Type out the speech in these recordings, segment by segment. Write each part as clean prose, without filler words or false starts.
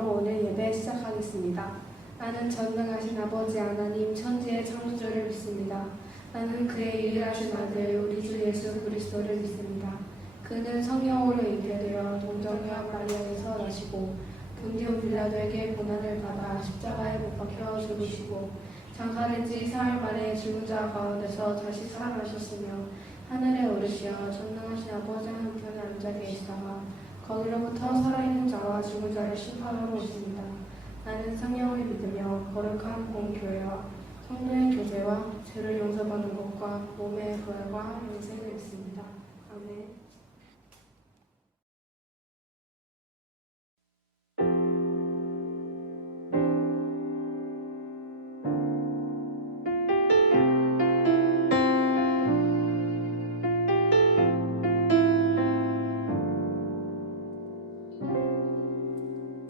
기도로 오늘 예배 시작하겠습니다. 나는 전능하신 아버지 하나님 천지의 창조주를 믿습니다. 나는 그의 유일하신 아들 우리 주 예수 그리스도를 믿습니다. 그는 성령으로 잉태되어 동정녀 마리아에서 나시고 본디오 빌라도에게 고난을 받아 십자가에 못 박혀 죽으시고 장사된 지 사흘 만에 죽은 자 가운데서 다시 살아나셨으며 하늘에 오르시어 전능하신 아버지 한편에 앉아 계시다가 거기로부터 살아있는 자와 죽은 자를 심판하러 오십니다. 나는 성령을 믿으며 거룩한 공교회와 성도의 교제와 죄를 용서받는 것과 몸의 부활과 영생을 믿습니다. 아멘.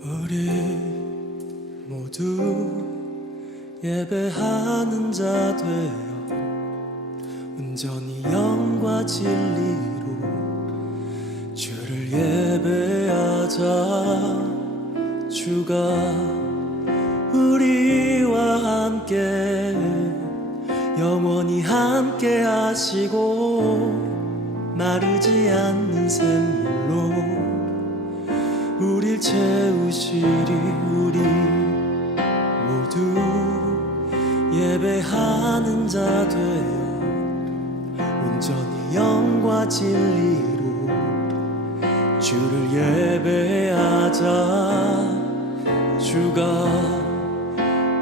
우리 모두 예배하는 자 되어 온전히 영과 진리로 주를 예배하자. 주가 우리와 함께 영원히 함께 하시고 마르지 않는 샘물로 우릴 채우시리. 우리 모두 예배하는 자 되어 온전히 영과 진리로 주를 예배하자. 주가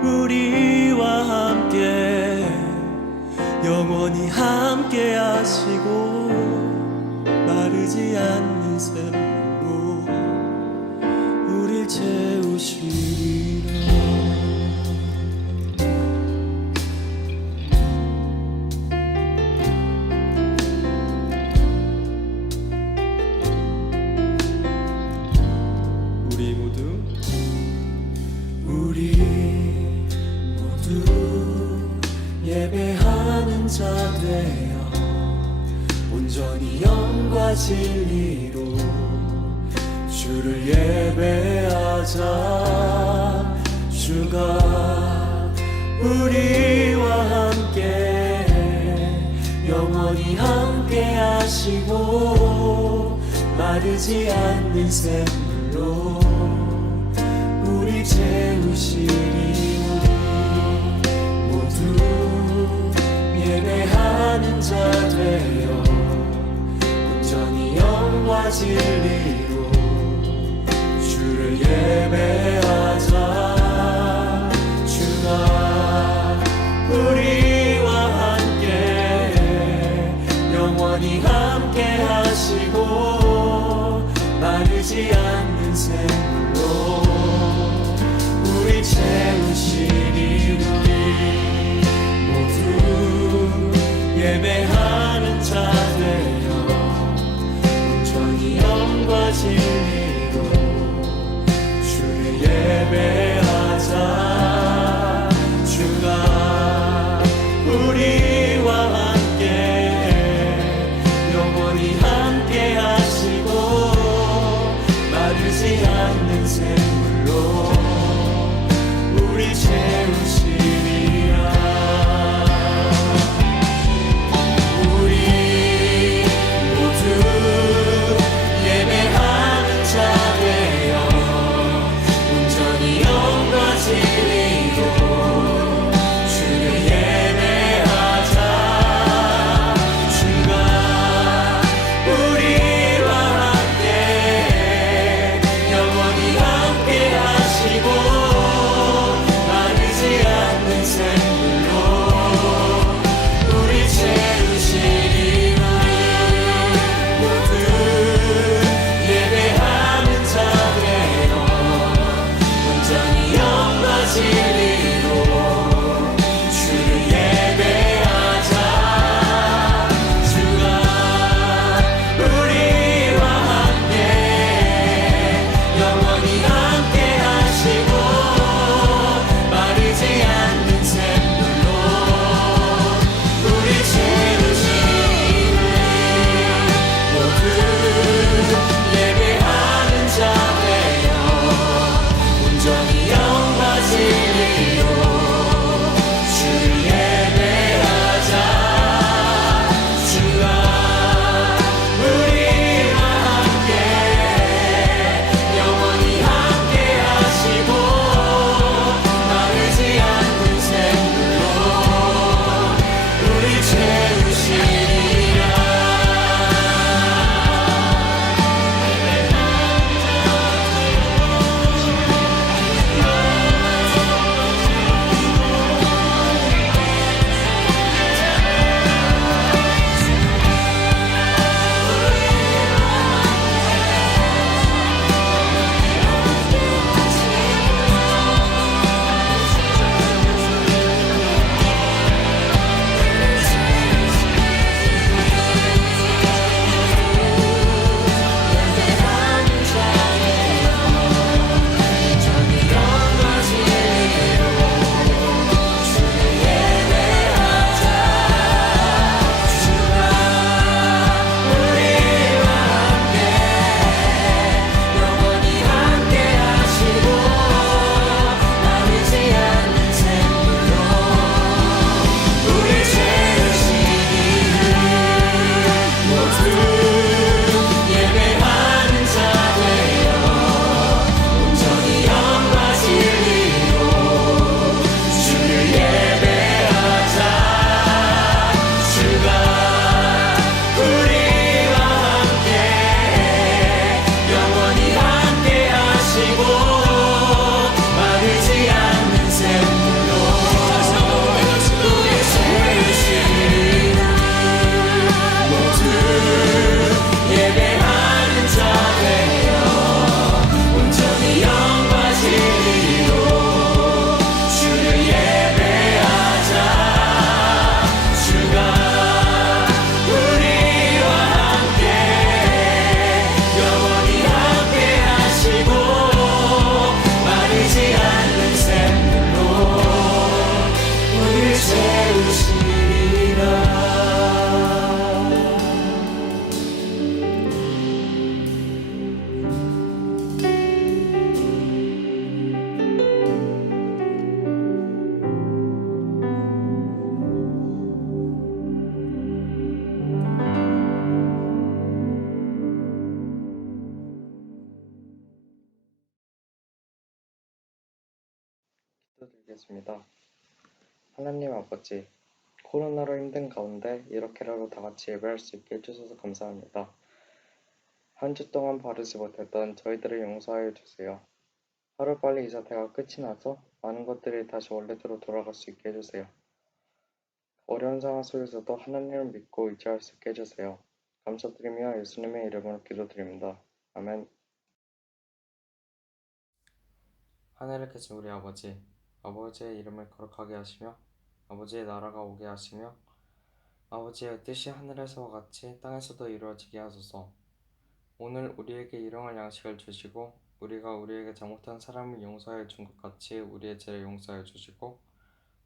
우리와 함께 영원히 함께 하시고 마르지 않는 샘물로 우릴 채우시리라. 우리 모두 예배하는 자 되어 온전히 영과 진리로 주를 예배하자. 주가 우리와 함께 영원히 함께 하시고 마르지 않는 샘물로 우리 채우시리. 우리 모두 예배하는 자 되어 온전히 영과 진리로 주를 예배하자. 주가 우리와 함께 영원히 함께 하시고 마르지 않는 샘 기도드리겠습니다. 하나님 아버지, 코로나로 힘든 가운데 이렇게라도 다 같이 예배할 수 있게 해주셔서 감사합니다. 한 주 동안 바르지 못했던 저희들을 용서하여 주세요. 하루빨리 이 사태가 끝이 나서 많은 것들이 다시 원래대로 돌아갈 수 있게 해주세요. 어려운 상황 속에서도 하나님을 믿고 의지할 수 있게 해주세요. 감사드리며 예수님의 이름으로 기도드립니다. 아멘. 하늘에 계신 우리 아버지, 아버지의 이름을 거룩하게 하시며 아버지의 나라가 오게 하시며 아버지의 뜻이 하늘에서와 같이 땅에서도 이루어지게 하소서. 오늘 우리에게 일용할 양식을 주시고 우리가 우리에게 잘못한 사람을 용서해 준 것 같이 우리의 죄를 용서해 주시고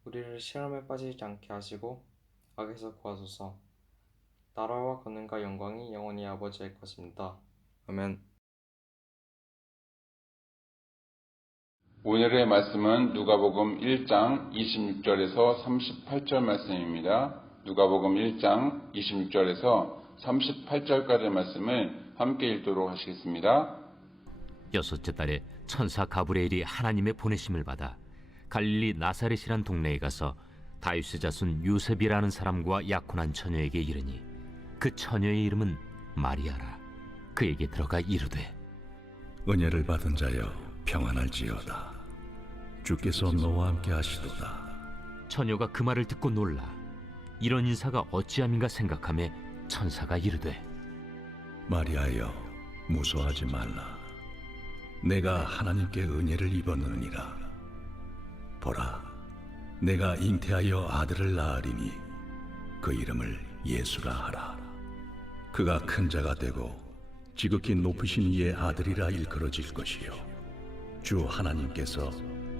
우리를 시험에 빠지지 않게 하시고 악에서 구하소서. 나라와 권능과 영광이 영원히 아버지의 것입니다. 아멘. 오늘의 말씀은 누가복음 1장 26절에서 38절 말씀입니다. 누가복음 1장 26절에서 38절까지의 말씀을 함께 읽도록 하시겠습니다. 여섯째 달에 천사 가브리엘이 하나님의 보내심을 받아 갈릴리 나사렛이란 동네에 가서 다윗의 자손 요셉이라는 사람과 약혼한 처녀에게 이르니 그 처녀의 이름은 마리아라. 그에게 들어가 이르되 은혜를 받은 자여 평안할지어다. 주께서 너와 함께 하시도다. 처녀가 그 말을 듣고 놀라 이런 인사가 어찌함인가 생각하며 천사가 이르되 마리아여 무서워하지 말라. 내가 하나님께 은혜를 입었느니라. 보라, 내가 잉태하여 아들을 낳으리니 그 이름을 예수라 하라. 그가 큰 자가 되고 지극히 높으신 이의 아들이라 일컬어질 것이요 주 하나님께서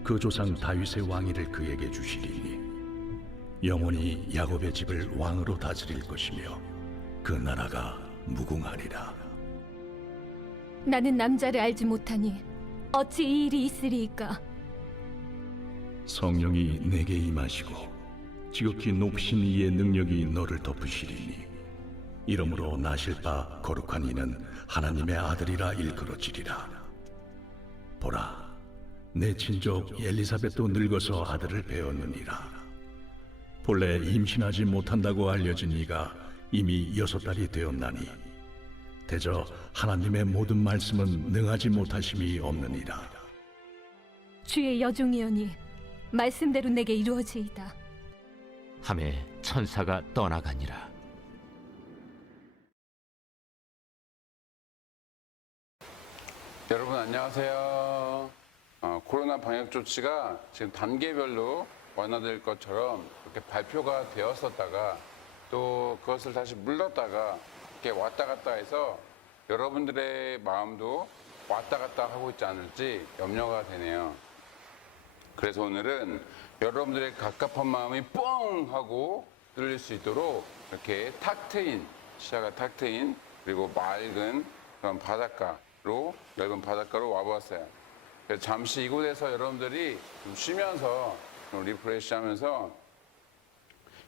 그 조상 다윗의 왕위를 그에게 주시리니 영원히 야곱의 집을 왕으로 다스릴 것이며 그 나라가 무궁하리라. 나는 남자를 알지 못하니 어찌 이 일이 있으리이까? 성령이 내게 임하시고 지극히 높으신 이의 능력이 너를 덮으시리니 이러므로 나실 바 거룩한 이는 하나님의 아들이라 일컬어지리라. 보라, 내 친족 엘리사벳도 늙어서 아들을 배웠느니라. 본래 임신하지 못한다고 알려진 이가 이미 6달이 되었나니 대저 하나님의 모든 말씀은 능하지 못하심이 없느니라. 주의 여종이오니 말씀대로 내게 이루어지이다. 하매 천사가 떠나가니라. 여러분 안녕하세요. 코로나 방역 조치가 지금 단계별로 완화될 것처럼 이렇게 발표가 되었었다가 또 그것을 다시 물렀다가 이렇게 왔다 갔다 해서 여러분들의 마음도 왔다 갔다 하고 있지 않을지 염려가 되네요. 그래서 오늘은 여러분들의 갑갑한 마음이 뻥 하고 뚫릴 수 있도록 이렇게 탁 트인, 시야가 탁 트인 그리고 맑은 그런 바닷가로, 넓은 바닷가로 와보았어요. 그래서 잠시 이곳에서 여러분들이 좀 쉬면서 좀 리프레시 하면서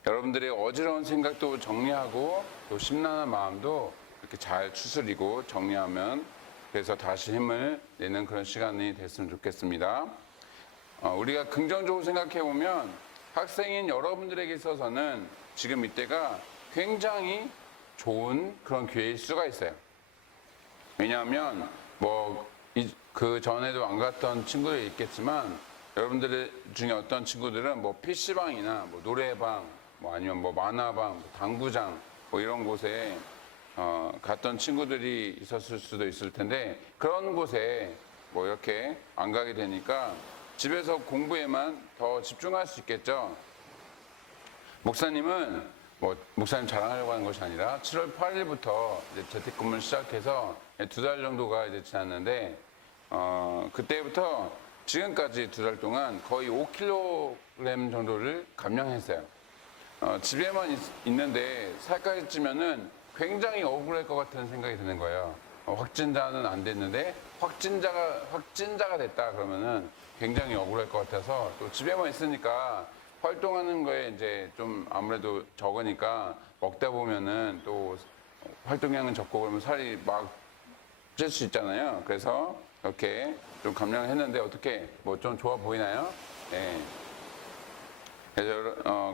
여러분들의 어지러운 생각도 정리하고 또 심란한 마음도 이렇게 잘 추스리고 정리하면 그래서 다시 힘을 내는 그런 시간이 됐으면 좋겠습니다. 우리가 긍정적으로 생각해 보면 학생인 여러분들에게 있어서는 지금 이때가 굉장히 좋은 그런 기회일 수가 있어요. 왜냐하면 그 전에도 안 갔던 친구들이 있겠지만 여러분들 중에 어떤 친구들은 PC방이나 노래방 아니면 만화방, 당구장 이런 곳에 갔던 친구들이 있었을 수도 있을 텐데 그런 곳에 이렇게 안 가게 되니까 집에서 공부에만 더 집중할 수 있겠죠. 목사님은 목사님 자랑하려고 하는 것이 아니라 7월 8일부터 이제 재택근무를 시작해서 2달 정도가 이제 지났는데 그때부터 지금까지 2달 동안 거의 5kg 정도를 감량했어요. 집에만 있는데 살까지 찌면은 굉장히 억울할 것 같은 생각이 드는 거예요. 확진자는 안 됐는데 확진자가 됐다 그러면은 굉장히 억울할 것 같아서 또 집에만 있으니까 활동하는 거에 이제 좀 아무래도 적으니까 먹다 보면은 또 활동량은 적고 그러면 살이 막 찔 수 있잖아요. 그래서 이렇게 좀 감량을 했는데 어떻게 좀 좋아 보이나요? 네.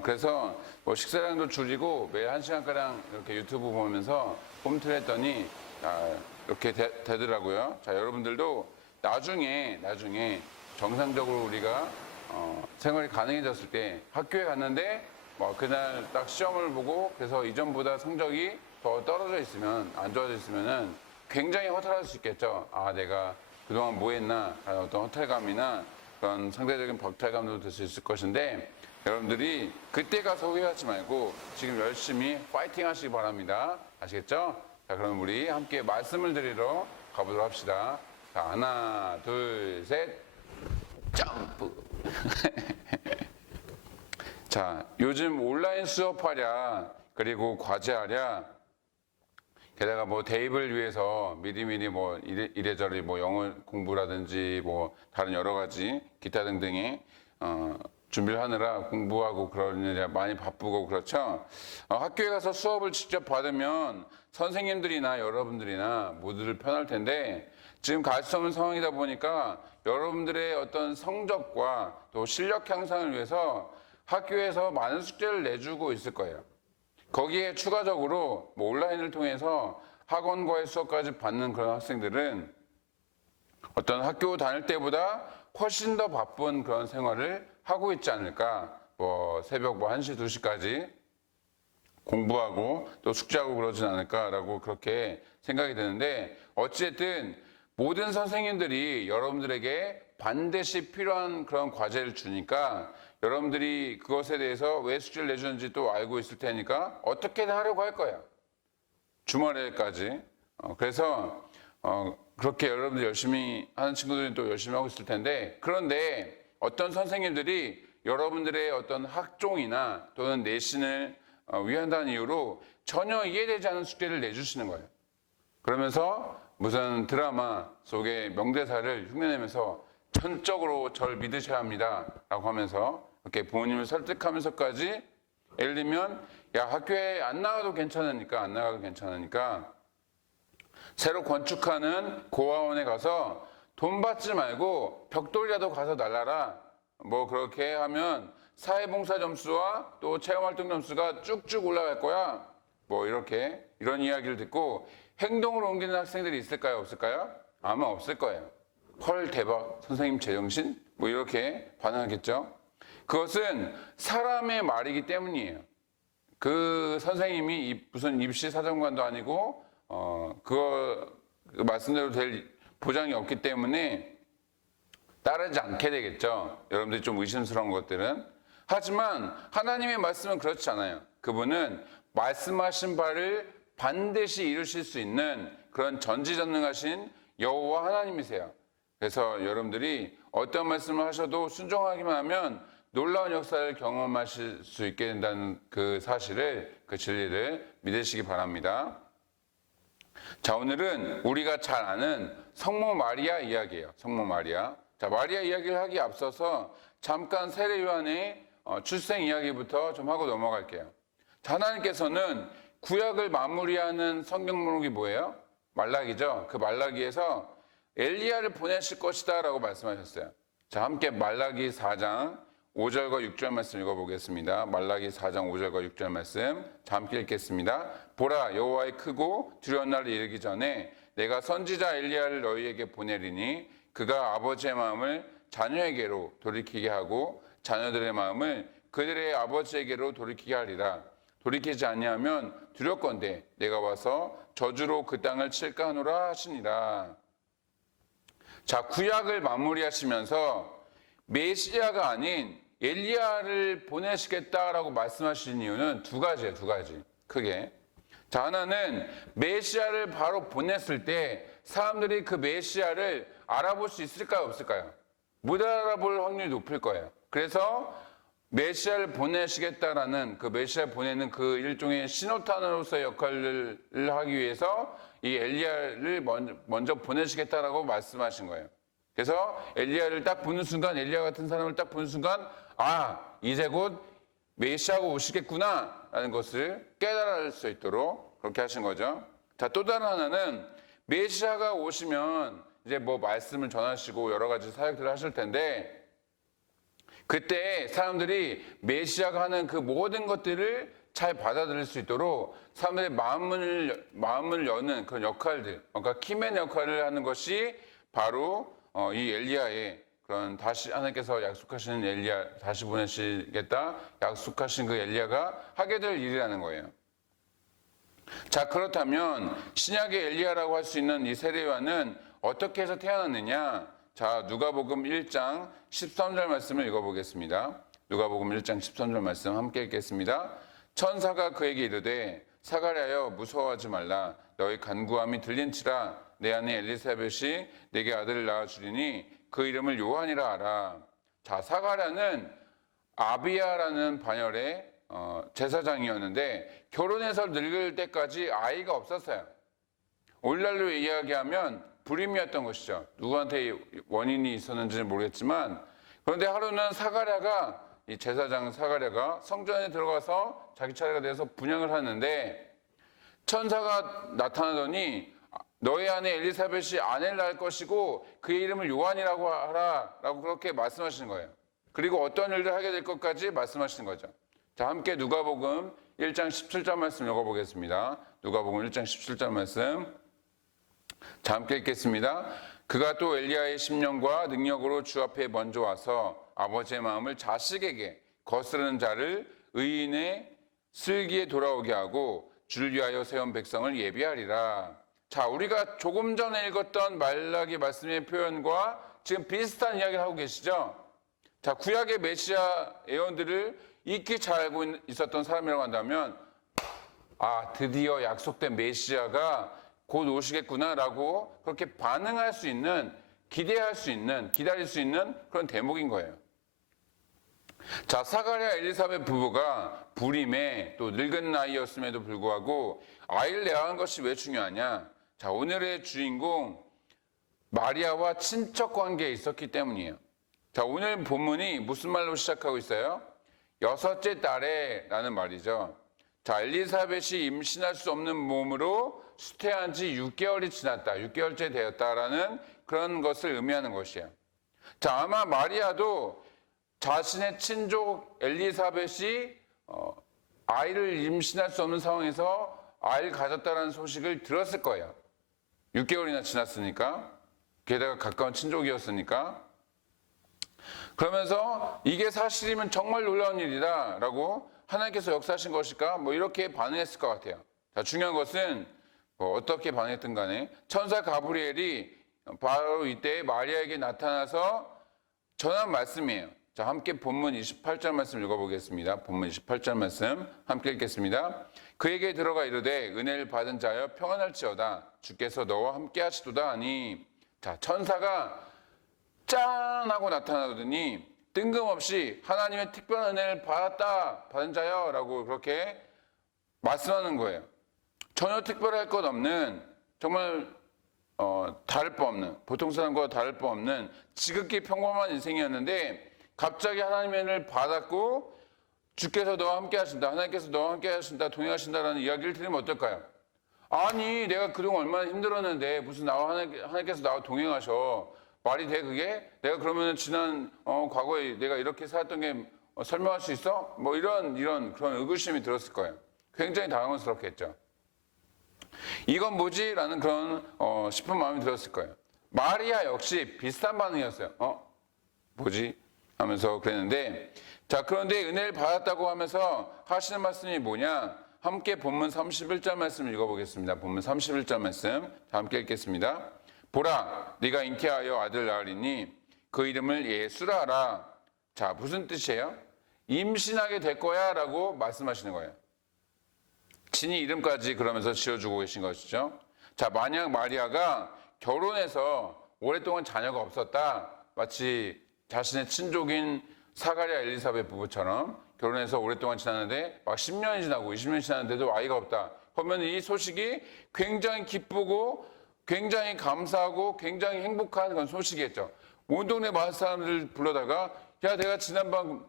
그래서 뭐 식사량도 줄이고 매일 1시간가량 이렇게 유튜브 보면서 홈트를 했더니 이렇게 되더라고요. 자, 여러분들도 나중에 정상적으로 우리가 생활이 가능해졌을 때 학교에 갔는데 뭐 그날 딱 시험을 보고 그래서 이전보다 성적이 더 떨어져 있으면 안 좋아져 있으면은 굉장히 허탈할 수 있겠죠. 아, 내가 그동안 뭐 했나 어떤 허탈감이나 그런 상대적인 박탈감도 들 수 있을 것인데 여러분들이 그때 가서 후회하지 말고 지금 열심히 파이팅 하시기 바랍니다. 아시겠죠? 자, 그럼 우리 함께 말씀을 드리러 가보도록 합시다. 자, 하나, 둘, 셋, 점프! 자, 요즘 온라인 수업하랴, 그리고 과제하랴, 게다가 뭐 대입을 위해서 미리미리 뭐 이래저래 뭐 영어 공부라든지 뭐 다른 여러 가지 기타 등등의 준비를 하느라 공부하고 그런 일에 많이 바쁘고 그렇죠. 학교에 가서 수업을 직접 받으면 선생님들이나 여러분들이나 모두들 편할 텐데 지금 갈 수 없는 상황이다 보니까 여러분들의 어떤 성적과 또 실력 향상을 위해서 학교에서 많은 숙제를 내주고 있을 거예요. 거기에 추가적으로 뭐 온라인을 통해서 학원과의 수업까지 받는 그런 학생들은 어떤 학교 다닐 때보다 훨씬 더 바쁜 그런 생활을 하고 있지 않을까. 뭐 새벽 뭐 1시, 2시까지 공부하고 또 숙제하고 그러진 않을까라고 그렇게 생각이 드는데 어쨌든 모든 선생님들이 여러분들에게 반드시 필요한 그런 과제를 주니까 여러분들이 그것에 대해서 왜 숙제를 내주는지 또 알고 있을 테니까 어떻게든 하려고 할 거예요. 주말에까지. 그래서 그렇게 여러분들 열심히 하는 친구들은 또 열심히 하고 있을 텐데 그런데 어떤 선생님들이 여러분들의 어떤 학종이나 또는 내신을 위한다는 이유로 전혀 이해되지 않는 숙제를 내주시는 거예요. 그러면서 무슨 드라마 속의 명대사를 흉내내면서 전적으로 저를 믿으셔야 합니다 라고 하면서 이렇게 부모님을 설득하면서까지 예를 들면 야 학교에 안 나가도 괜찮으니까 새로 건축하는 고아원에 가서 돈 받지 말고 벽돌이라도 가서 날라라 뭐 그렇게 하면 사회봉사 점수와 또 체험활동 점수가 쭉쭉 올라갈 거야 뭐 이런 이야기를 듣고 행동으로 옮기는 학생들이 있을까요? 없을까요? 아마 없을 거예요. 헐 대박 선생님 제정신? 뭐 이렇게 반응하겠죠. 그것은 사람의 말이기 때문이에요. 그 선생님이 무슨 입시 사정관도 아니고 그 말씀대로 될 보장이 없기 때문에 따르지 않게 되겠죠. 여러분들이 좀 의심스러운 것들은. 하지만 하나님의 말씀은 그렇지 않아요. 그분은 말씀하신 바를 반드시 이루실 수 있는 그런 전지전능하신 여호와 하나님이세요. 그래서 여러분들이 어떤 말씀을 하셔도 순종하기만 하면 놀라운 역사를 경험하실 수 있게 된다는 그 사실을, 그 진리를 믿으시기 바랍니다. 자, 오늘은 우리가 잘 아는 성모 마리아 이야기예요. 성모 마리아. 자, 마리아 이야기를 하기에 앞서서 잠깐 세례 요한의 출생 이야기부터 좀 하고 넘어갈게요. 자, 하나님께서는 구약을 마무리하는 성경목이 뭐예요? 말라기죠. 그 말라기에서 엘리야를 보내실 것이다 라고 말씀하셨어요. 자, 함께 말라기 4장 5절과 6절 말씀 읽어보겠습니다. 말라기 4장 5절과 6절 말씀 자, 함께 읽겠습니다. 보라, 여호와의 크고 두려운 날이 이르기 전에 내가 선지자 엘리야를 너희에게 보내리니 그가 아버지의 마음을 자녀에게로 돌이키게 하고 자녀들의 마음을 그들의 아버지에게로 돌이키게 하리라. 돌이키지 아니하면 두렵건대 내가 와서 저주로 그 땅을 칠까 하노라 하시니라. 자, 구약을 마무리하시면서 메시아가 아닌 엘리야를 보내시겠다라고 말씀하신 이유는 두 가지예요. 두 가지. 크게. 자, 하나는 메시아를 바로 보냈을 때 사람들이 그 메시아를 알아볼 수 있을까요? 없을까요? 못 알아볼 확률이 높을 거예요. 그래서 메시아를 보내시겠다라는 그 메시아 보내는 그 일종의 신호탄으로서의 역할을 하기 위해서 이 엘리야를 먼저 보내시겠다라고 말씀하신 거예요. 그래서 엘리야를 딱 보는 순간, 엘리야 같은 사람을 딱 보는 순간, 아, 이제 곧 메시아가 오시겠구나 라는 것을 깨달을 수 있도록 그렇게 하신 거죠. 자, 또 다른 하나는 메시아가 오시면 이제 뭐 말씀을 전하시고 여러 가지 사역들을 하실 텐데 그때 사람들이 메시아가 하는 그 모든 것들을 잘 받아들일 수 있도록 사람들의 마음을 여는 그런 역할들, 그러니까 키맨 역할을 하는 것이 바로 이 엘리야의 그런 다시 하나님께서 약속하시는 엘리야, 다시 보내시겠다 약속하신 그 엘리야가 하게 될 일이라는 거예요. 자, 그렇다면 신약의 엘리야라고 할 수 있는 이 세례요한은 어떻게 해서 태어났느냐? 자, 누가복음 1장 13절 말씀을 읽어보겠습니다. 누가복음 1장 13절 말씀 함께 읽겠습니다. 천사가 그에게 이르되 사가랴여 무서워하지 말라. 너희 간구함이 들린지라 내 아내 엘리사벳이 내게 아들을 낳아주리니 그 이름을 요한이라 하라. 자, 사가랴는 아비야라는 반열의 제사장이었는데 결혼해서 늙을 때까지 아이가 없었어요. 오늘날로 이야기하면 불임이었던 것이죠. 누구한테 원인이 있었는지는 모르겠지만, 그런데 하루는 사가랴가, 이 제사장 사가랴가 성전에 들어가서 자기 차례가 돼서 분향을 하는데 천사가 나타나더니 너의 아내 엘리사벳이 아내를 낳을 것이고 그의 이름을 요한이라고 하라 라고 그렇게 말씀하시는 거예요. 그리고 어떤 일을 하게 될 것까지 말씀하시는 거죠. 자, 함께 누가복음 1장 17절 말씀 읽어보겠습니다. 누가복음 1장 17절 말씀. 자, 함께 읽겠습니다. 그가 또 엘리야의 심령과 능력으로 주 앞에 먼저 와서 아버지의 마음을 자식에게 거스르는 자를 의인의 슬기에 돌아오게 하고 주를 위하여 세운 백성을 예비하리라. 자, 우리가 조금 전에 읽었던 말라기 말씀의 표현과 지금 비슷한 이야기를 하고 계시죠? 자, 구약의 메시아 예언들을 익히 잘 알고 있었던 사람이라고 한다면, 아, 드디어 약속된 메시아가 곧 오시겠구나라고 그렇게 반응할 수 있는, 기대할 수 있는, 기다릴 수 있는 그런 대목인 거예요. 자, 사가랴 엘리사벳 부부가 불임에 또 늙은 나이였음에도 불구하고 아이를 낳은 것이 왜 중요하냐? 자, 오늘의 주인공 마리아와 친척 관계에 있었기 때문이에요. 자, 오늘 본문이 무슨 말로 시작하고 있어요? 여섯째 달에 라는 말이죠. 자, 엘리사벳이 임신할 수 없는 몸으로 수태한 지 6개월이 지났다. 6개월째 되었다라는 그런 것을 의미하는 것이에요. 자, 아마 마리아도 자신의 친족 엘리사벳이 아이를 임신할 수 없는 상황에서 아이를 가졌다는 소식을 들었을 거예요. 6개월이나 지났으니까. 게다가 가까운 친족이었으니까. 그러면서 이게 사실이면 정말 놀라운 일이다 라고 하나님께서 역사하신 것일까? 뭐 이렇게 반응했을 것 같아요. 자, 중요한 것은 어떻게 반응했든 간에 천사 가브리엘이 바로 이때 마리아에게 나타나서 전한 말씀이에요. 자, 함께 본문 28절 말씀 읽어보겠습니다. 본문 28절 말씀 함께 읽겠습니다. 그에게 들어가 이르되 은혜를 받은 자여 평안할지어다 주께서 너와 함께 하시도다 하니. 자, 천사가 짠 하고 나타나더니 뜬금없이 하나님의 특별한 은혜를 받은 자여 라고 그렇게 말씀하는 거예요. 전혀 특별할 것 없는, 정말 다를 바 없는, 보통 사람과 다를 바 없는 지극히 평범한 인생이었는데 갑자기 하나님의 은혜를 받았고 주께서 너와 함께 하신다, 하나님께서 너와 함께 하신다, 동행하신다라는 이야기를 들으면 어떨까요? 아니, 내가 그동안 얼마나 힘들었는데 무슨 하나님께서 나와 동행하셔. 말이 돼, 그게? 내가 그러면 지난 과거에 내가 이렇게 살았던 게 설명할 수 있어? 뭐 이런 그런 의구심이 들었을 거예요. 굉장히 당황스럽겠죠. 이건 뭐지? 라는 그런 싶은 마음이 들었을 거예요. 마리아 역시 비슷한 반응이었어요. 뭐지? 하면서 그랬는데, 자, 그런데 은혜를 받았다고 하면서 하시는 말씀이 뭐냐? 함께 본문 31절 말씀 읽어보겠습니다. 본문 31절 말씀 함께 읽겠습니다. 보라, 네가 잉태하여 아들 낳으리니 그 이름을 예수라 하라. 자, 무슨 뜻이에요? 임신하게 될 거야 라고 말씀하시는 거예요. 친히 이름까지 그러면서 지어주고 계신 것이죠. 자, 만약 마리아가 결혼해서 오랫동안 자녀가 없었다, 마치 자신의 친족인 사가랴 엘리사벳 부부처럼 결혼해서 오랫동안 지났는데 막 10년이 지나고 20년이 지났는데도 아이가 없다, 그러면 이 소식이 굉장히 기쁘고 굉장히 감사하고 굉장히 행복한 그런 소식이었죠. 온 동네 마을 사람들을 불러다가, 야, 내가 지난밤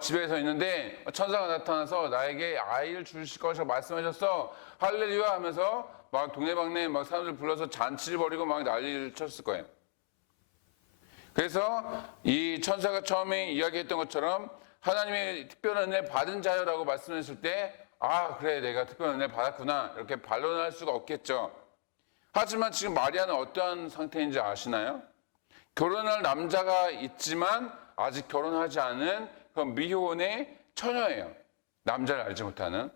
집에서 있는데 천사가 나타나서 나에게 아이를 주실 것이라고 말씀하셨어. 할렐루야 하면서 막 동네방네 막 사람들 불러서 잔치를 벌이고 막 난리를 쳤을 거예요. 그래서 이 천사가 처음에 이야기했던 것처럼 하나님의 특별한 은혜 받은 자요라고 말씀했을 때, 아, 그래, 내가 특별한 은혜 받았구나, 이렇게 반론할 수가 없겠죠. 하지만 지금 마리아는 어떠한 상태인지 아시나요? 결혼할 남자가 있지만 아직 결혼하지 않은 그런 미혼의 처녀예요. 남자를 알지 못하는.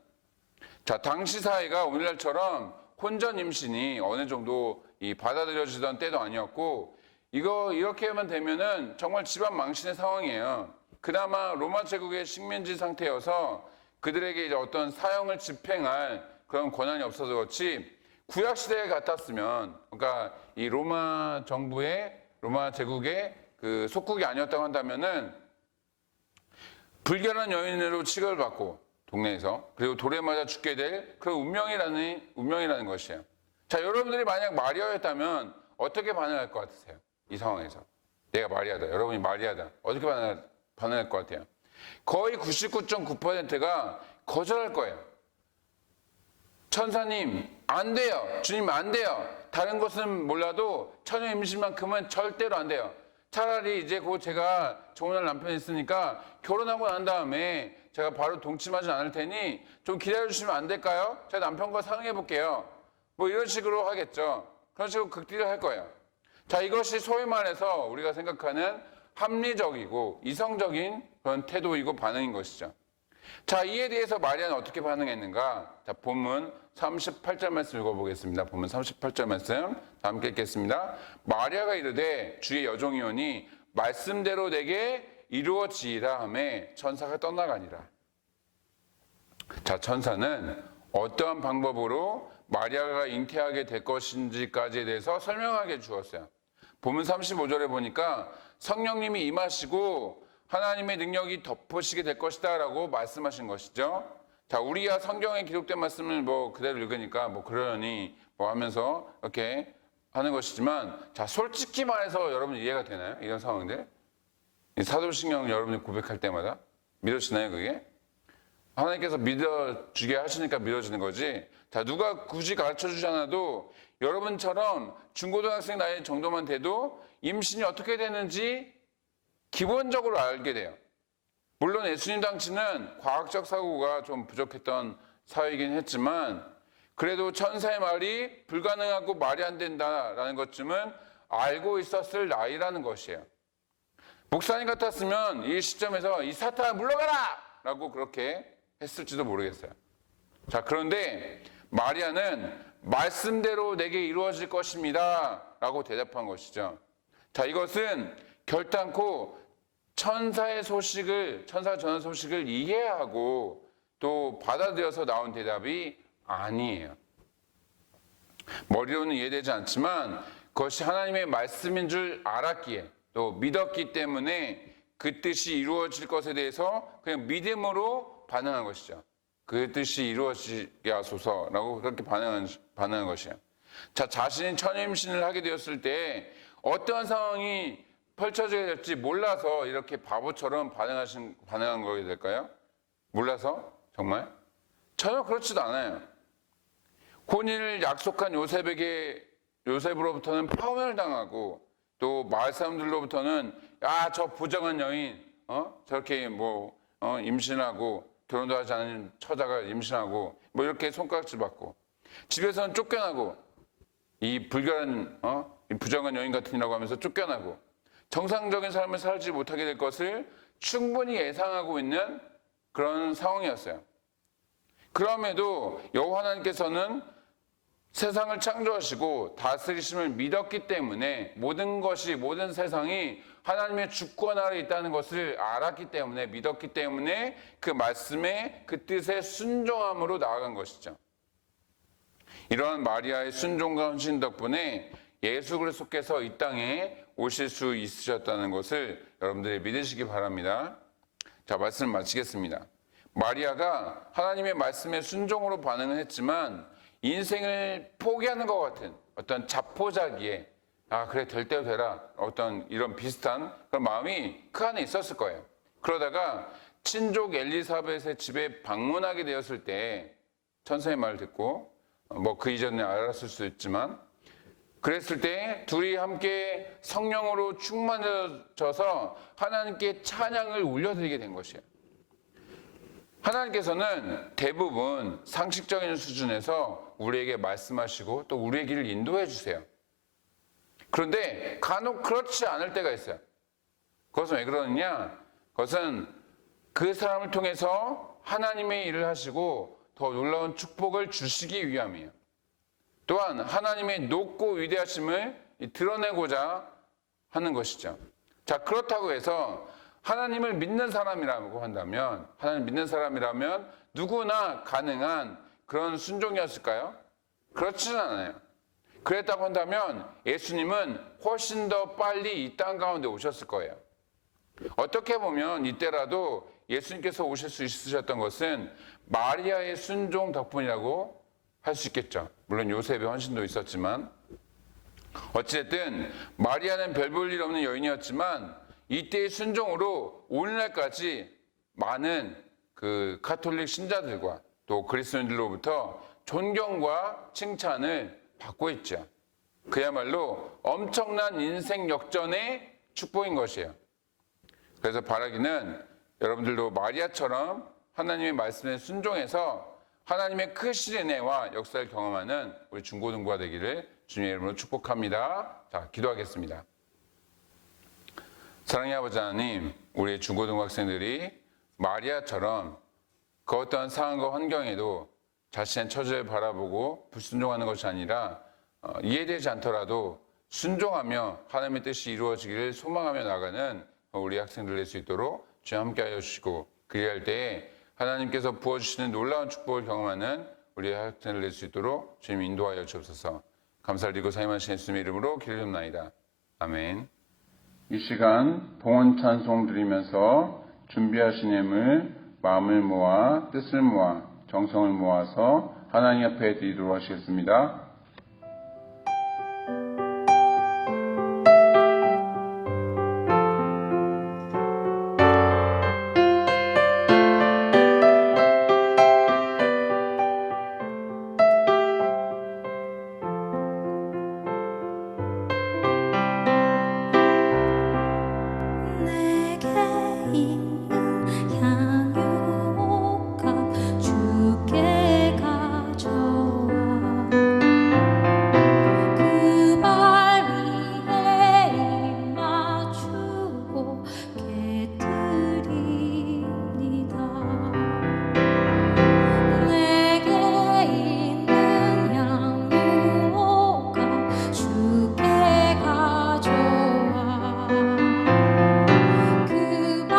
자, 당시 사회가 오늘날처럼 혼전 임신이 어느 정도 받아들여지던 때도 아니었고, 이렇게만 되면은 정말 집안 망신의 상황이에요. 그나마 로마 제국의 식민지 상태여서 그들에게 이제 어떤 사형을 집행할 그런 권한이 없어서 그렇지, 구약 시대에 같았으면, 그러니까 이 로마 제국의 그 속국이 아니었다고 한다면은 불결한 여인으로 취급을 받고 동네에서, 그리고 돌에 맞아 죽게 될 그런 운명이라는 것이에요. 자, 여러분들이 만약 마리아였다면 어떻게 반응할 것 같으세요? 이 상황에서 내가 마리아다, 여러분이 마리아다, 어떻게 반응할 것 같아요? 거의 99.9%가 거절할 거예요. 천사님, 안 돼요. 주님, 안 돼요. 다른 것은 몰라도 처녀 임신만큼은 절대로 안 돼요. 차라리 이제 곧 제가 정혼할 남편이 있으니까 결혼하고 난 다음에 제가 바로 동침하지 않을 테니 좀 기다려주시면 안 될까요? 제가 남편과 상의해 볼게요. 뭐 이런 식으로 하겠죠. 그런 식으로 극딜을 할 거예요. 자, 이것이 소위 말해서 우리가 생각하는 합리적이고 이성적인 그런 태도이고 반응인 것이죠. 자, 이에 대해서 마리아는 어떻게 반응했는가? 자, 본문 38절 말씀 읽어보겠습니다. 본문 38절 말씀 다 함께 읽겠습니다. 마리아가 이르되 주의 여종이오니 말씀대로 내게 이루어지이라 하매 천사가 떠나가니라. 자, 천사는 어떠한 방법으로 마리아가 잉태하게 될 것인지까지에 대해서 설명하게 주었어요. 본문 35절에 보니까 성령님이 임하시고 하나님의 능력이 덮으시게 될 것이다 라고 말씀하신 것이죠. 자, 우리가 성경에 기록된 말씀을 뭐 그대로 읽으니까 뭐 그러니 뭐 하면서 이렇게 하는 것이지만, 자, 솔직히 말해서 여러분 이해가 되나요? 이런 상황들? 사도신경 여러분이 고백할 때마다 믿어지나요, 그게? 하나님께서 믿어주게 하시니까 믿어지는 거지. 자, 누가 굳이 가르쳐 주지 않아도 여러분처럼 중고등학생 나이 정도만 돼도 임신이 어떻게 되는지 기본적으로 알게 돼요. 물론 예수님 당시는 과학적 사고가 좀 부족했던 사회이긴 했지만, 그래도 천사의 말이 불가능하고 말이 안 된다라는 것쯤은 알고 있었을 나이라는 것이에요. 목사님 같았으면 이 시점에서 이 사탄 물러가라! 라고 그렇게 했을지도 모르겠어요. 자, 그런데 마리아는 말씀대로 내게 이루어질 것입니다 라고 대답한 것이죠. 자, 이것은 결단코 천사 전한 소식을 이해하고 또 받아들여서 나온 대답이 아니에요. 머리로는 이해되지 않지만 그것이 하나님의 말씀인 줄 알았기에 또 믿었기 때문에 그 뜻이 이루어질 것에 대해서 그냥 믿음으로 반응한 것이죠. 그 뜻이 이루어지게 하소서라고 그렇게 반응한 것이에요. 자, 자신이 처녀 임신을 하게 되었을 때 어떠한 상황이 펼쳐져야 될지 몰라서 이렇게 바보처럼 반응한 거게 될까요? 몰라서? 정말? 전혀 그렇지도 않아요. 혼인을 약속한 요셉으로부터는 파혼을 당하고, 또 마을 사람들로부터는 야, 저 부정한 여인, 저렇게 임신하고 결혼도 하지 않은 처자가 임신하고 뭐 이렇게 손가락질 받고, 집에서는 쫓겨나고, 이 불결한 이 부정한 여인 같으니라고 하면서 쫓겨나고, 정상적인 삶을 살지 못하게 될 것을 충분히 예상하고 있는 그런 상황이었어요. 그럼에도 여호와 하나님께서는 세상을 창조하시고 다스리심을 믿었기 때문에 모든 세상이 하나님의 주권 아래 있다는 것을 알았기 때문에, 믿었기 때문에 그 말씀에, 그 뜻에 순종함으로 나아간 것이죠. 이러한 마리아의 순종과 헌신 덕분에 예수 그리스도께서 이 땅에 오실 수 있으셨다는 것을 여러분들이 믿으시기 바랍니다. 자, 말씀을 마치겠습니다. 마리아가 하나님의 말씀에 순종으로 반응을 했지만 인생을 포기하는 것 같은 어떤 자포자기에, 아, 그래, 될 대로 되라, 어떤 이런 비슷한 그런 마음이 그 안에 있었을 거예요. 그러다가 친족 엘리사벳의 집에 방문하게 되었을 때 천사의 말을 듣고, 뭐 그 이전에 알았을 수 있지만, 그랬을 때 둘이 함께 성령으로 충만해져서 하나님께 찬양을 올려드리게 된 것이에요. 하나님께서는 대부분 상식적인 수준에서 우리에게 말씀하시고 또 우리의 길을 인도해 주세요. 그런데 간혹 그렇지 않을 때가 있어요. 그것은 왜 그러느냐? 그것은 그 사람을 통해서 하나님의 일을 하시고 더 놀라운 축복을 주시기 위함이에요. 또한 하나님의 높고 위대하심을 드러내고자 하는 것이죠. 자, 그렇다고 해서 하나님을 믿는 사람이라고 한다면, 하나님 믿는 사람이라면 누구나 가능한 그런 순종이었을까요? 그렇지는 않아요. 그랬다고 한다면 예수님은 훨씬 더 빨리 이 땅 가운데 오셨을 거예요. 어떻게 보면 이때라도 예수님께서 오실 수 있으셨던 것은 마리아의 순종 덕분이라고 할 수 있겠죠. 물론 요셉의 헌신도 있었지만, 어찌됐든 마리아는 별 볼 일 없는 여인이었지만 이때의 순종으로 오늘날까지 많은 그 카톨릭 신자들과 또 그리스도인들로부터 존경과 칭찬을 받고 있죠. 그야말로 엄청난 인생 역전의 축복인 것이에요. 그래서 바라기는 여러분들도 마리아처럼 하나님의 말씀에 순종해서 하나님의 크신 은혜와 역사를 경험하는 우리 중고등부가 되기를 주님의 이름으로 축복합니다. 자, 기도하겠습니다. 사랑의 아버지 하나님, 우리 중고등부 학생들이 마리아처럼 그 어떠한 상황과 환경에도 자신의 처지를 바라보고 불순종하는 것이 아니라 이해되지 않더라도 순종하며 하나님의 뜻이 이루어지기를 소망하며 나가는 우리 학생들 될 수 있도록 주님 함께하여 주시고, 그리할 때에 하나님께서 부어주시는 놀라운 축복을 경험하는 우리 학생들 될 수 있도록 주님 인도하여 주옵소서. 감사를 드리고 사임하신 예수님의 이름으로 기를 줍나이다. 아멘. 이 시간 봉헌 찬송 드리면서 준비하신 예물, 마음을 모아 뜻을 모아 정성을 모아서 하나님 앞에 드리도록 하시겠습니다. 내게 있는 향유옥합 주께 가져와 그 발 위에 입 맞추고 깨뜨립니다. 내게 있는 향유옥합 주께 가져와 그 발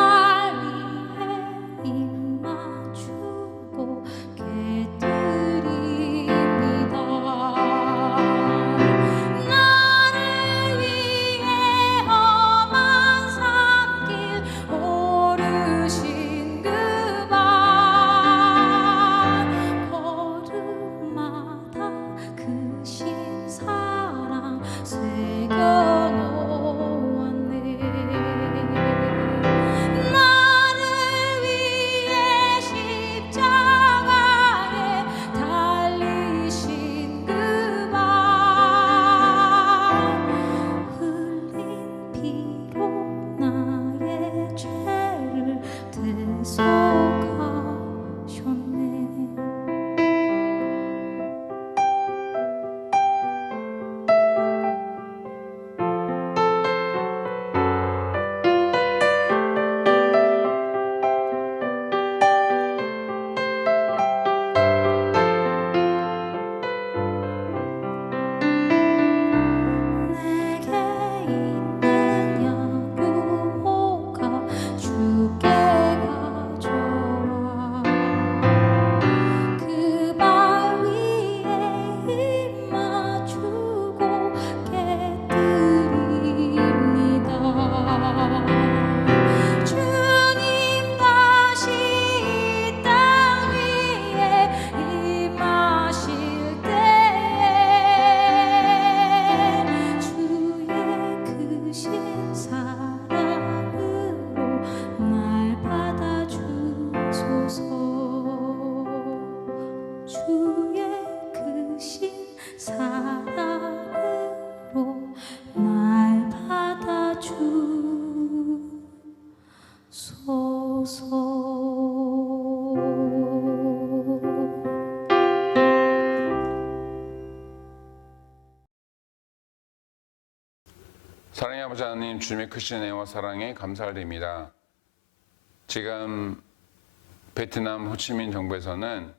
사랑의 아버지 하나님, 주님의 크신 은혜와 사랑에 감사드립니다. 지금 베트남 호치민 정부에서는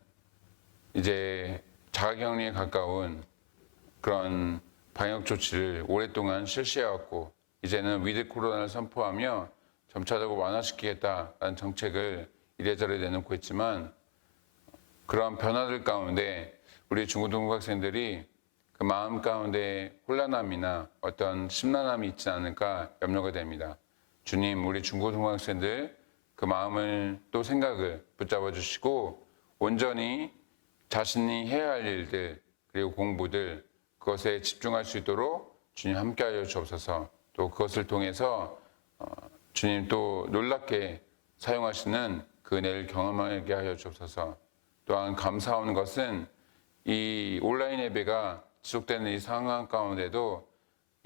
이제 자가격리에 가까운 그런 방역 조치를 오랫동안 실시해왔고, 이제는 위드 코로나를 선포하며 점차적으로 완화시키겠다라는 정책을 이래저래 내놓고 있지만, 그러한 변화들 가운데 우리 중고등부 학생들이 그 마음 가운데 혼란함이나 어떤 심란함이 있지 않을까 염려가 됩니다. 주님, 우리 중고등학생들 그 마음을 또 생각을 붙잡아 주시고 온전히 자신이 해야 할 일들 그리고 공부들 그것에 집중할 수 있도록 주님 함께하여 주옵소서. 또 그것을 통해서 주님 또 놀랍게 사용하시는 그 은혜를 경험하게 하여 주옵소서. 또한 감사하는 것은 이 온라인 예배가 지속되는 이 상황 가운데도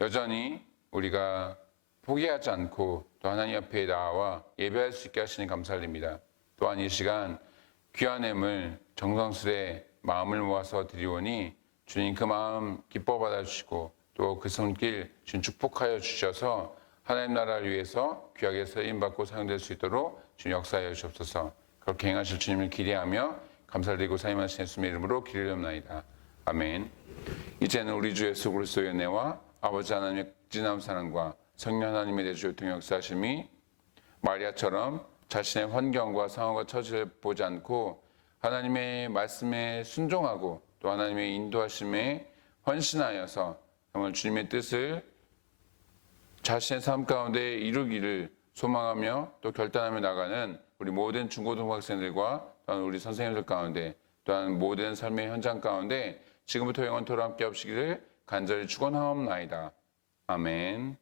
여전히 우리가 포기하지 않고 또 하나님 앞에 나와 예배할 수 있게 하시니 감사드립니다. 또한 이 시간 귀한 예물 정성스레 마음을 모아서 드리오니 주님 그 마음 기뻐 받아주시고 또 그 손길 주님 축복하여 주셔서 하나님 나라를 위해서 귀하게 쓰임받고 사용될 수 있도록 주님 역사하여 주옵소서. 그렇게 행하실 주님을 기대하며 감사드리고 사임하신 예수님의 이름으로 기도드립니다. 아멘. 이제는 우리 주 예수 그리스도의 은혜와 아버지 하나님의 진함 사랑과 성령 하나님의 대주 교통 역사하심이 마리아처럼 자신의 환경과 상황과 처지를 보지 않고 하나님의 말씀에 순종하고 또 하나님의 인도하심에 헌신하여서 정말 주님의 뜻을 자신의 삶 가운데 이루기를 소망하며 또 결단하며 나가는 우리 모든 중고등부 학생들과 또한 우리 선생님들 가운데 또한 모든 삶의 현장 가운데 지금부터 영원토록 함께 하시기를 간절히 축원하옵나이다. 아멘.